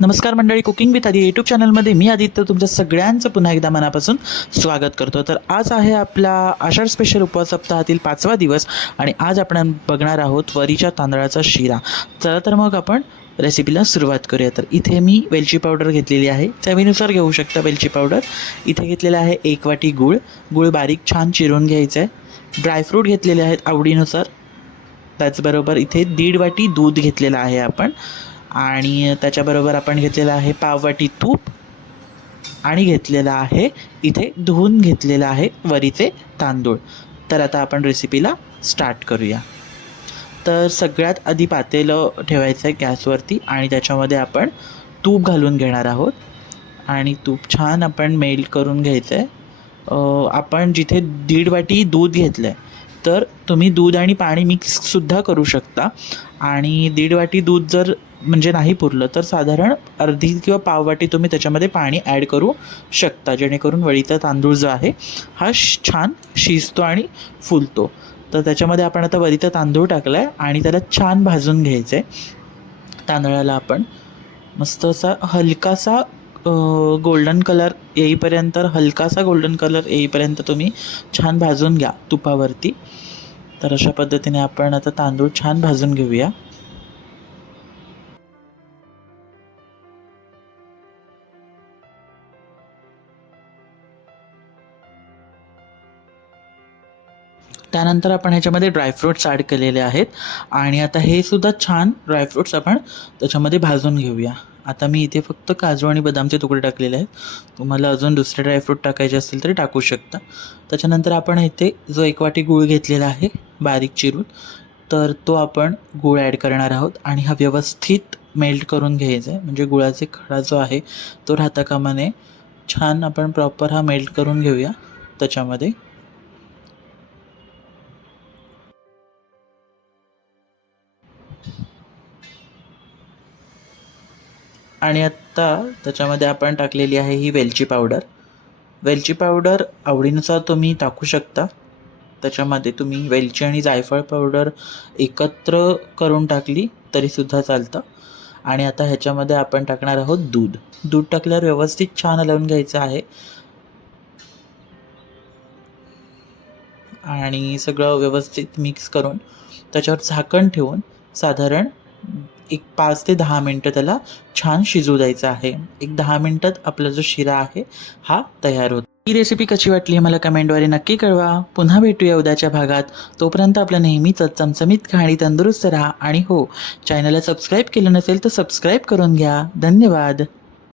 नमस्कार मंडळी cooking with आदी यूट्यूब चॅनलमध्ये मी आदित्य तुमच्या सगळ्यांचं पुन्हा एकदा मनापासून स्वागत करतो. तर आज आहे आपला आषाढ स्पेशल उपवास सप्ताहातील पाचवा दिवस आणि आज आपण बघणार आहोत वरीच्या तांदळाचा शिरा. चला तर मग आपण रेसिपीला सुरुवात करूया. तर इथे मी वेलची पावडर घेतलेली आहे. चवीनुसार घेऊ शकता वेलची पावडर इथे घेतलेलं आहे एक वाटी गूळ. गूळ बारीक छान चिरून घ्यायचं आहे. ड्रायफ्रूट घेतलेले आहेत आवडीनुसार. त्याचबरोबर इथे दीड वाटी दूध घेतलेलं आहे आपण. आणि त्याच्याबरोबर आपण घेतलेलं आहे पाववाटी तूप आणि घेतलेलं आहे इथे धुवून घेतलेलं आहे वरीचे तांदूळ. तर आता आपण रेसिपीला स्टार्ट करूया. तर सगळ्यात आधी पातेलं ठेवायचं आहे गॅसवरती आणि त्याच्यामध्ये आपण तूप घालून घेणार आहोत. आणि तूप छान आपण मेल्ट करून घ्यायचं आहे आपण जिथे दीड वाटी दूध घेतलं आहे तर तुम्ही दूध आणि पाणी मिक्ससुद्धा करू शकता. आणि दीड वाटी दूध जर म्हणजे नाही पुरलं तर साधारण अर्धी किंवा पाववाटी तुम्ही त्याच्यामध्ये पाणी ॲड करू शकता जेणेकरून वळीचा तांदूळ जो आहे हा श छान शिजतो आणि फुलतो. तर त्याच्यामध्ये आपण आता वरीचा तांदूळ टाकला आहे आणि त्याला छान भाजून घ्यायचं आहे तांदळाला आपण मस्त असा हलकासा गोल्डन कलर येईपर्यंत हलकासा गोल्डन कलर येईपर्यंत तुम्ही छान भाजून घ्या तुपावरती. तर अशा पद्धतीने आपण आता तांदूळ छान भाजून घेऊया. त्यानंतर आपण ह्याच्यामध्ये ड्रायफ्रूट्स ॲड केलेले आहेत. आणि आता हे सुद्धा छान ड्रायफ्रूट्स आपण त्याच्यामध्ये भाजून घेऊया. आता मी इथे फक्त काजू आणि बदामचे तुकडे टाकलेले आहेत. तुम्हाला अजून दुसरे ड्रायफ्रूट टाकायचे असतील तरी टाकू शकता. त्याच्यानंतर आपण इथे जो एक वाटी गूळ घेतलेला आहे बारीक चिरून तर तो आपण गूळ ॲड करणार आहोत आणि हा व्यवस्थित मेल्ट करून घ्यायचा आहे. म्हणजे गुळाचे खडा जो आहे तो राहता कामा नये. छान आपण प्रॉपर हा मेल्ट करून घेऊया त्याच्यामध्ये. आणि आत्ता त्याच्यामध्ये आपण टाकलेली आहे ही वेलची पावडर. वेलची पावडर आवडीनुसार तुम्ही टाकू शकता. त्याच्यामध्ये तुम्ही वेलची आणि जायफळ पावडर एकत्र करून टाकली तरीसुद्धा चालतं. आणि आता ह्याच्यामध्ये आपण टाकणार आहोत दूध. दूध टाकल्यावर व्यवस्थित छान हलवून घ्यायचं आहे. आणि सगळं व्यवस्थित मिक्स करून त्याच्यावर झाकण ठेवून साधारण एक पाच ते दहा मिनटं त्याला छान शिजू द्यायचं आहे. एक दहा मिनटात आपला जो शिरा आहे हा तयार होतो. ही रेसिपी कशी वाटली मला कमेंटद्वारे नक्की कळवा. पुन्हा भेटूया उद्याच्या भागात. तोपर्यंत आपलं नेहमीच चमचमीत खाणी तंदुरुस्त राहा. आणि हो चॅनलला सबस्क्राईब केलं नसेल तर सबस्क्राईब करून घ्या. धन्यवाद.